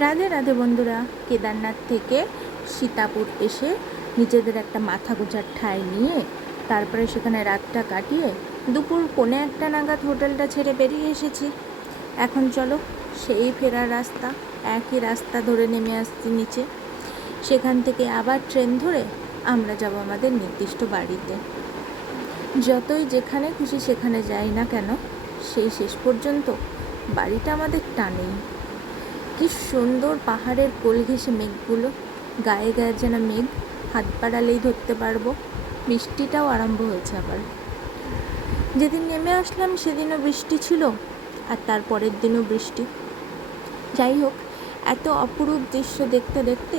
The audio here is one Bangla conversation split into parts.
রাধে রাধে বন্ধুরা, কেদারনাথ থেকে সীতাপুর এসে নিজেদের একটা মাথা গোজার ঠাঁই নিয়ে তারপরে সেখানে রাতটা কাটিয়ে দুপুর পৌনে একটা নাগাদ হোটেলটা ছেড়ে বেরিয়ে এসেছি। এখন চলো সেই ফেরার রাস্তা, একই রাস্তা ধরে নেমে আসছি নিচে। সেখান থেকে আবার ট্রেন ধরে আমরা যাব আমাদের নির্দিষ্ট বাড়িতে। যতই যেখানে খুশি সেখানে যাই না কেন, সেই শেষ পর্যন্ত বাড়িটা আমাদের টানেই। কি সুন্দর পাহাড়ের কোল ঘেঁষে মেঘগুলো। গায়ে গায়ে যেন মেঘ, হাত বাড়ালেই ধরতে পারব। বৃষ্টিটাও আরম্ভ হয়েছে আবার। যেদিন নেমে আসলাম সেদিনও বৃষ্টি ছিল, আর তার পরের দিনও বৃষ্টি। যাই হোক, এত অপরূপ দৃশ্য দেখতে দেখতে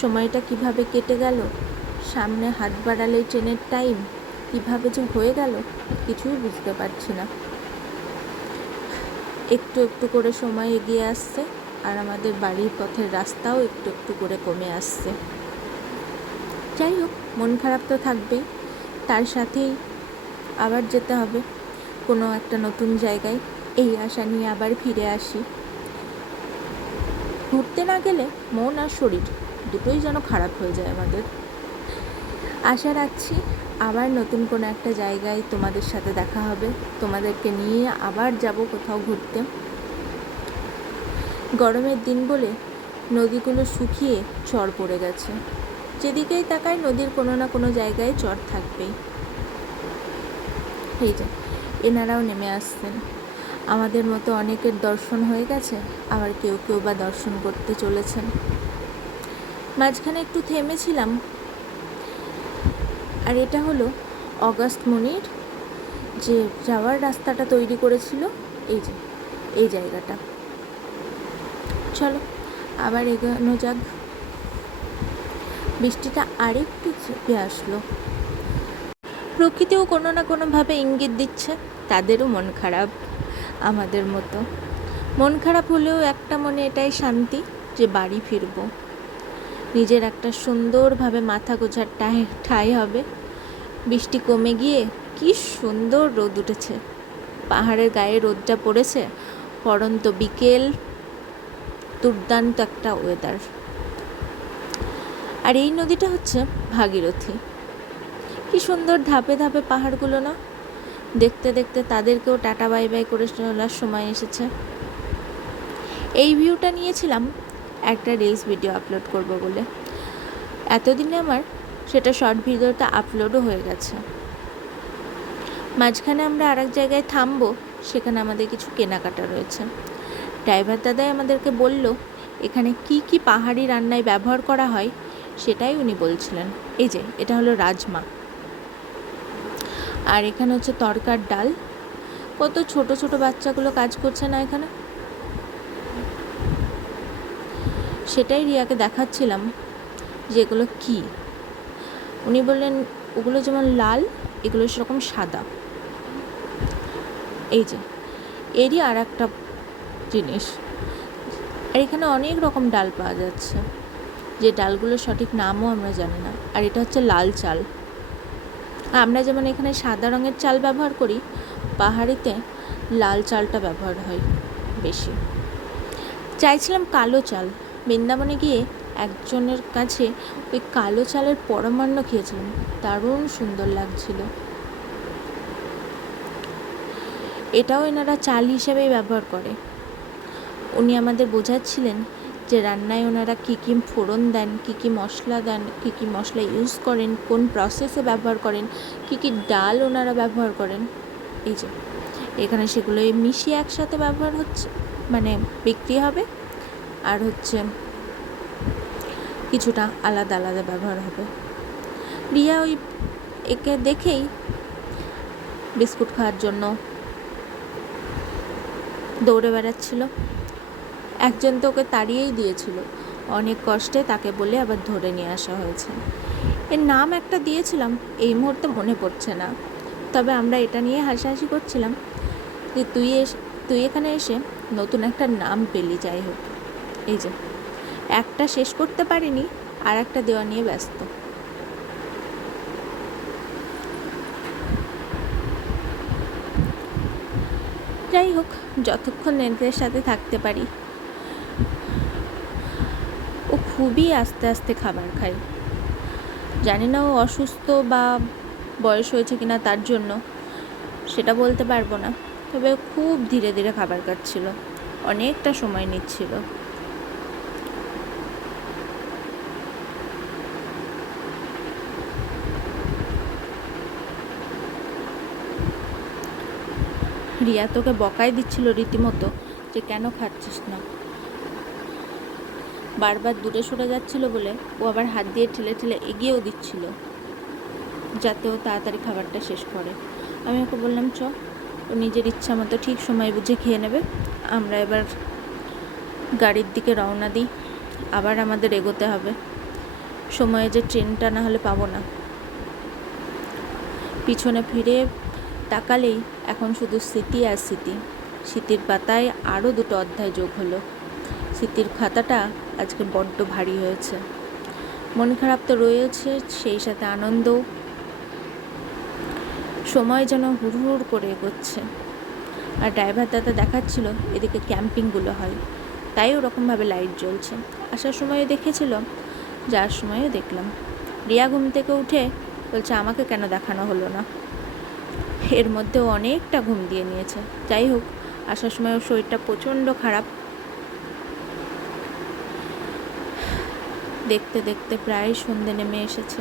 সময়টা কীভাবে কেটে গেল, সামনে হাত বাড়ালে ট্রেনের টাইম কীভাবে যে হয়ে গেল, কিছুই বুঝতে পারছি না। একটু একটু করে সময় এগিয়ে আসছে। আর আমাদের বাড়ির পথের রাস্তাও একটু একটু করে কমে আসছে। যাই হোক, মন খারাপ তো থাকবেই। তার সাথেই আবার যেতে হবে। কোনো একটা নতুন জায়গায় এই আশা নিয়ে আবার ফিরে আসি। ঘুরতে না গেলে মন আর শরীর দুটোই যেন খারাপ হয়ে যায় আমাদের। আশা রাখছি আবার নতুন কোনো একটা জায়গায় তোমাদের সাথে দেখা হবে। তোমাদেরকে নিয়ে আবার যাব কোথাও ঘুরতে। গরমের দিন বলে নদীগুলো শুকিয়ে চর পড়ে গেছে। যেদিকেই তাকায় নদীর কোনো না কোনো জায়গায় চর থাকবেই। এই যে, এনারাও নেমে আসছেন। আমাদের মতো অনেকের দর্শন হয়ে গেছে, আবার কেউ কেউ বা দর্শন করতে চলেছেন। মাঝখানে একটু থেমেছিলাম। আর এটা হলো অগাস্ট মনির যে যাওয়ার রাস্তাটা তৈরি করেছিল। এই যে, এই জায়গাটা। চলো, আবার এগোনো যাক। বৃষ্টিটা আরেকটু চেপে আসলো। প্রকৃতিও কোনো না কোনোভাবে ইঙ্গিত দিচ্ছে, তাদেরও মন খারাপ, আমাদের মতো। মন খারাপ হলেও একটা মনে এটাই শান্তি যে বাড়ি ফিরবো। নিজের একটা সুন্দরভাবে মাথা গোছার ঠাই ঠাই হবে। বৃষ্টি কমে গিয়ে কি সুন্দর রোদ উঠেছে। পাহাড়ের গায়ে রোদটা পড়েছে পরন্ত বিকেল দুর্দান্ত একটা ওয়েদার আর এই নদীটা হচ্ছে ভাগীরথী। কি সুন্দর ধাপে ধাপে পাহাড়গুলো না? দেখতে দেখতে তাদেরকেও টাটা বাই বাই করে চলার সময় এসেছে। এই ভিউটা নিয়েছিলাম একটা রিলস ভিডিও আপলোড করব বলে। এতদিনে আমার সেটা শর্ট ভিডিওটা আপলোডও হয়ে গেছে। মাঝখানে আমরা আরেক জায়গায় থামবো, সেখানে আমাদের কিছু কেনাকাটা রয়েছে। ড্রাইভার দাদাই আমাদেরকে বলল, এখানে কি কি পাহাড়ি রান্নায় ব্যবহার করা হয়? সেটাই উনি বলছিলেন। এই যে, এটা হলো রাজমা। আর এখানে হচ্ছে তরকার ডাল। কত ছোট ছোট বাচ্চাগুলো কাজ করছে না এখানে? সেটাই রিয়াকে দেখাচ্ছিলাম, যে এগুলো কী। উনি বললেন, ওগুলো যেমন লাল, এগুলো সেরকম সাদা। এই যে, এরই আর একটা জিনিস। আর এখানে অনেক রকম ডাল পাওয়া যাচ্ছে। যে ডালগুলোর সঠিক নামও আমরা জানি না। আর এটা হচ্ছে লাল চাল। আমরা যেমন এখানে সাদা রঙের চাল ব্যবহার করি, পাহাড়িতে লাল চালটা ব্যবহার হয় বেশি। চাইছিলাম কালো চাল। বৃন্দাবনে গিয়ে একজনের কাছে ওই কালো চালের পরমান্ন খেয়েছিলাম। দারুণ সুন্দর লাগছিল। এটাও এনারা চাল হিসেবেই ব্যবহার করে। উনি আমাদের বোঝাচ্ছিলেন যে রান্নায় ওনারা কী কী ফোড়ন দেন, কী কী মশলা দেন, কী কী মশলা ইউজ করেন, কোন প্রসেসে ব্যবহার করেন, কী কী ডাল ওনারা ব্যবহার করেন। এই যে, এখানে সেগুলোই মিশিয়ে একসাথে ব্যবহার হচ্ছে মানে বিক্রি হবে। আর হচ্ছে কিছুটা আলাদা আলাদা ব্যবহার হবে। রিয়া ওই একে দেখেই বিস্কুট খাওয়ার জন্য দৌড়ে বেড়াচ্ছিল। একজন তো ওকে তাড়িয়েই দিয়েছিল। অনেক কষ্টে তাকে বলে আবার ধরে নিয়ে আসা হয়েছে। এর নাম একটা দিয়েছিলাম, এই মুহূর্তে মনে পড়ছে না। তবে আমরা এটা নিয়ে হাসাহাসি করছিলাম যে তুই এসে, তুই এখানে এসে নতুন একটা নাম পেলি, যাই হোক। এই যে, একটা শেষ করতে পারিনি, আর একটা দেওয়া নিয়ে ব্যস্ত। যাই হোক, যতক্ষণ নেনদের সাথে থাকতে পারি। খুবই আস্তে আস্তে খাবার খায় জানি না ও অসুস্থ বা বয়স হয়েছে কিনা তার জন্য, সেটা বলতে পারব না। তবে খুব ধীরে ধীরে খাবার খাচ্ছিল, অনেকটা সময় নিচ্ছিল। রিয়া তোকে বকাই দিচ্ছিল রীতিমতো যে কেন খাচ্ছিস না। বারবার দূরে সরে যাচ্ছিল বলে ও আবার হাত দিয়ে ঠেলে ঠেলে এগিয়েও দিচ্ছিল, যাতে ও তাড়াতাড়ি খাবারটা শেষ করে। আমি ওকে বললাম, চ, ও নিজের ইচ্ছা মতো ঠিক সময় বুঝে খেয়ে নেবে। আমরা এবার গাড়ির দিকে রওনা দিই। আবার আমাদের এগোতে হবে। সময়ে যে ট্রেনটা না হলে পাবো না। পিছনে ফিরে তাকালেই এখন শুধু স্মৃতি আর স্মৃতি। স্মৃতির পাতায় আরও দুটো অধ্যায় যোগ হলো। স্মৃতির খাতাটা আজকে বড্ড ভারী হয়েছে। মন খারাপ তো রয়েছে, সেই সাথে আনন্দ। সময় যেন হুড় হুড় করে এগোচ্ছে। আর ড্রাইভার দাদা দেখাচ্ছিল এদিকে ক্যাম্পিংগুলো হয়। তাই ওরকমভাবে লাইট জ্বলছে। আসার সময়ও দেখেছিল যাওয়ার সময়ও দেখলাম। রিয়া ঘুম থেকে উঠে বলছে, আমাকে কেন দেখানো হলো না? এর মধ্যেও অনেকটা ঘুম দিয়ে নিয়েছে। যাই হোক, আসার সময় ওর শরীরটা প্রচণ্ড খারাপ। দেখতে দেখতে প্রায় সন্ধে নেমে এসেছে।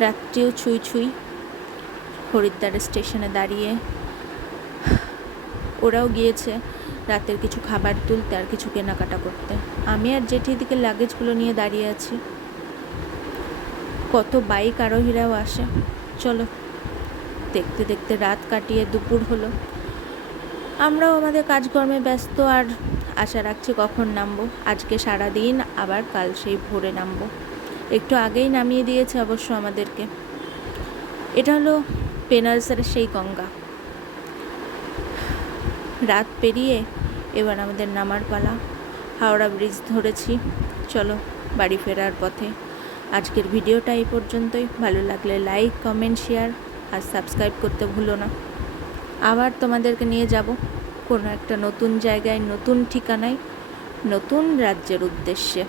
রাত্রিও ছুঁই ছুঁই হরিদ্বারের স্টেশনে দাঁড়িয়ে ওরাও গিয়েছে রাতের কিছু খাবার তুলতে আর কিছু কেনাকাটা করতে। আমি আর জেঠি দিকে লাগেজগুলো নিয়ে দাঁড়িয়ে আছি। কত বাইক আরোহীরাও আসে। চলো, দেখতে দেখতে রাত কাটিয়ে দুপুর হলো। আমরাও আমাদের কাজকর্মে ব্যস্ত আর আশা রাখছি কখন নামবো? আজকে সারা দিন আবার কাল সেই ভোরে নামবো। একটু আগেই নামিয়ে দিয়েছে অবশ্য আমাদেরকে। এটা হলো পেনারসারের সেই গঙ্গা। রাত পেরিয়ে এবার আমাদের নামার পালা। হাওড়া ব্রিজ ধরেছি। চলো, বাড়ি ফেরার পথে। আজকের ভিডিওটা এই পর্যন্তই। ভালো লাগলে লাইক, কমেন্ট, শেয়ার আর সাবস্ক্রাইব করতে ভুলো না। আবার তোমাদেরকে নিয়ে যাব। কোনো একটা নতুন জায়গায় নতুন ঠিকানায় নতুন রাজ্যের উদ্দেশ্যে।